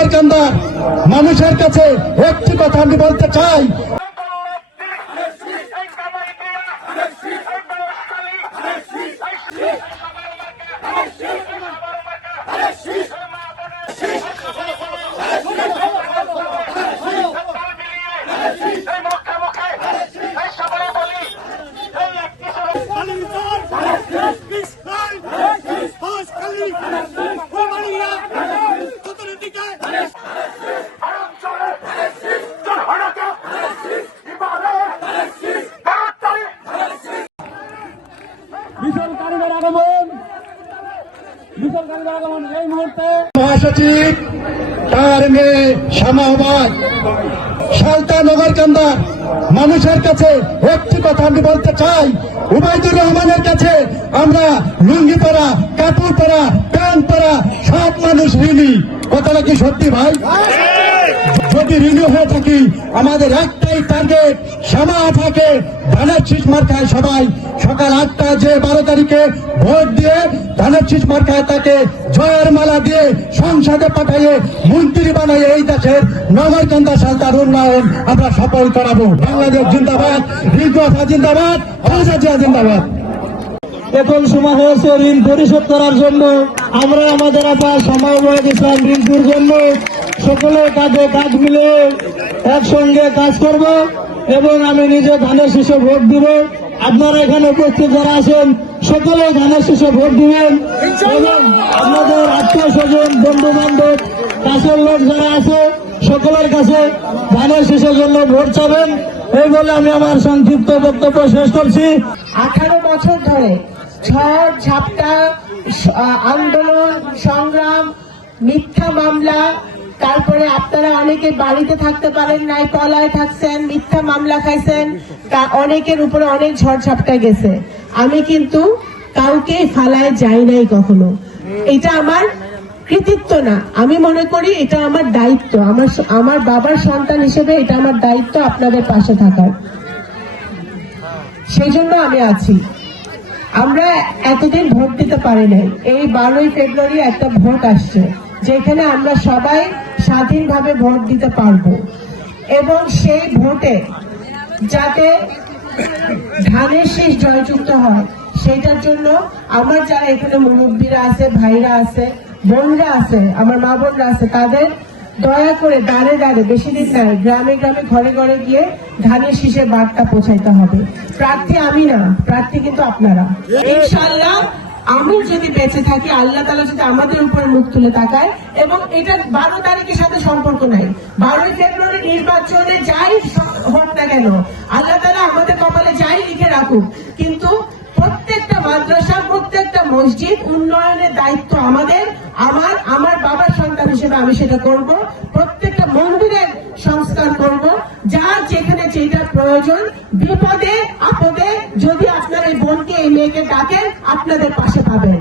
নগরকান্দার মানুষের কাছে একটি কথা আমি বলতে চাই, এই মুহূর্তে মহাসচিব তার মেয়ে শামাবাদ সালতা নগরকান্দার মানুষের কাছে একটি কথা আমি বলতে চাই, উবাইদুর রহমানের কাছে আমরা লুঙ্গি পরা, কাপড় পরা, প্যান্ট পরা সব মানুষ ঋণী। কথাটা কি সত্যি ভাই? যদি ঋণী হয়ে থাকি, আমাদের একটাই টার্গেট, শ্যামা আফাকে ধানের শীষ মার্কায় সবাই সকাল 8টায় যে 12 তারিখে ভোট দিয়ে ধানের শীষ মার্কায় তাকে জয়ের মালা দিয়ে সংসদে পাঠিয়ে মন্ত্রী বানাই এই দেশের নগরকান্দা সালতার উন্নয়ন আমরা সফল করাবো। বাংলাদেশ জিন্দাবাদ, রিজওয়ানা জিন্দাবাদ, খালেদা জিয়া জিন্দাবাদ। এখন সময় হয়েছে ঋণ পরিশোধ করার জন্য। আমরা আমাদের আপা সমাবেশ ইসলাম রিঙ্কুর জন্য সকলে কাজে কাজ মিলে একসঙ্গে কাজ করব এবং আমি নিজে ধানের শীষে ভোট দিব। আপনারা এখানে উপস্থিত যারা আছেন সকলে ধানের শীষে ভোট দিবেন এবং আপনাদের আত্মীয় স্বজন, বন্ধু বান্ধব, কাছের লোক যারা আছে সকলের কাছে ধানের শীষের জন্য ভোট চাবেন। এই বলে আমি আমার সংক্ষিপ্ত বক্তব্য শেষ করছি। 18 বছর ধরে ঝড় ঝাপটা, আন্দোলন সংগ্রাম, মিথ্যা মামলা, তারপরে আপনারা অনেকে বাড়িতে থাকতে পারেন নাই, পলায় থাকছেন, মিথ্যা মামলা খাইছেন, তা অনেকের উপরে অনেক ঝড় ঝাপটা গেছে। আমি কিন্তু কাউকে ফালায় যাই নাই কখনো। এটা আমার কৃতিত্ব না, আমি মনে করি এটা আমার দায়িত্ব। আমার বাবার সন্তান হিসেবে এটা আমার দায়িত্ব আপনাদের পাশে থাকার, সেই জন্য আমি আছি। আমরা এতদিন ভোট দিতে পারি নাই, এই 12ই ফেব্রুয়ারি একটা ভোট আসছে যেখানে আমরা সবাই স্বাধীনভাবে ভোট দিতে পারবো এবং সেই ভোটে যাতে ধানের শীষ জয়যুক্ত হয় সেটার জন্য আমার যারা এখানে মুরব্বীরা আছে, ভাইরা আছে, বোনরা আছে, আমার মা বোনরা আছে, তাদের দয়া করে দাঁড়ে দাঁড়ে, বেশি দিন নাই, গ্রামে গ্রামে ঘরে ঘরে গিয়ে ধানের শীষের বার্তা পৌঁছাইতে হবে। প্রার্থী আমি না, প্রার্থী কিন্তু আপনারা। ইনশাআল্লাহ আমি যদি বেঁচে থাকি, আল্লাহ তাআলা যদি আমাদের উপর মুখ তুলে তাকায়, এবং এটা 12 তারিখের সাথে সম্পর্ক নাই, 12ই ফেব্রুয়ারি নির্বাচনে যাই হোক না কেন, আল্লাহ তাআলা আমাদের কপালে যাই লিখে রাখুক, কিন্তু প্রত্যেকটা মাদ্রাসা, প্রত্যেকটা মসজিদ উন্নয়নের দায়িত্ব আমাদের। আমার বাবার সন্তান হিসেবে আমি সেটা করব। প্রত্যেকটা মন্দিরের সংস্কার করব। যার যেখানে যেটা প্রয়োজন, বিপদে আপদে যদি আপনার এই বোনকে, এই মেয়েকে ডাকেন, আপনাদের পাশে পাবেন।